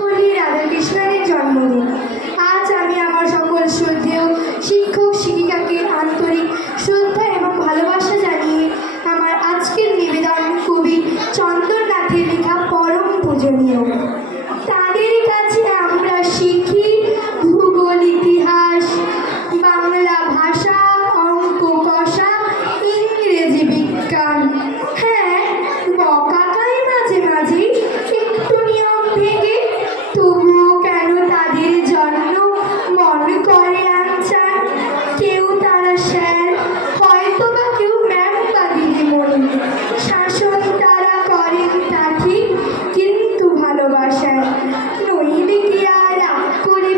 কলি রাধাকৃষ্ণের জন্মদিন। আজ আমি আমার সকল শ্রদ্ধেয় শিক্ষক শিক্ষিকাকে আন্তরিক শ্রদ্ধা এবং ভালোবাসা জানিয়ে আমার আজকের নিবেদন কবি চন্দননাথের লেখা পরম পূজনীয়। তাদের কাছে আমরা শিখি ভূগোল, ইতিহাস, বাংলা ভাষা, অঙ্ক কষা, ইংরেজি বিজ্ঞান। হ্যাঁ, বকা খাই মাঝে মাঝে একটু নিয়ম ভেঙে, তবুও কেন তাদের জন্য মন করে আনচান। কেউ তারা স্যার, হয়তো বা কেউ ম্যাম বা দিদিমণি। শাসন তারা করেন তা ঠিক, কিন্তু ভালোবাসায় নইলে কি আর রাগ করে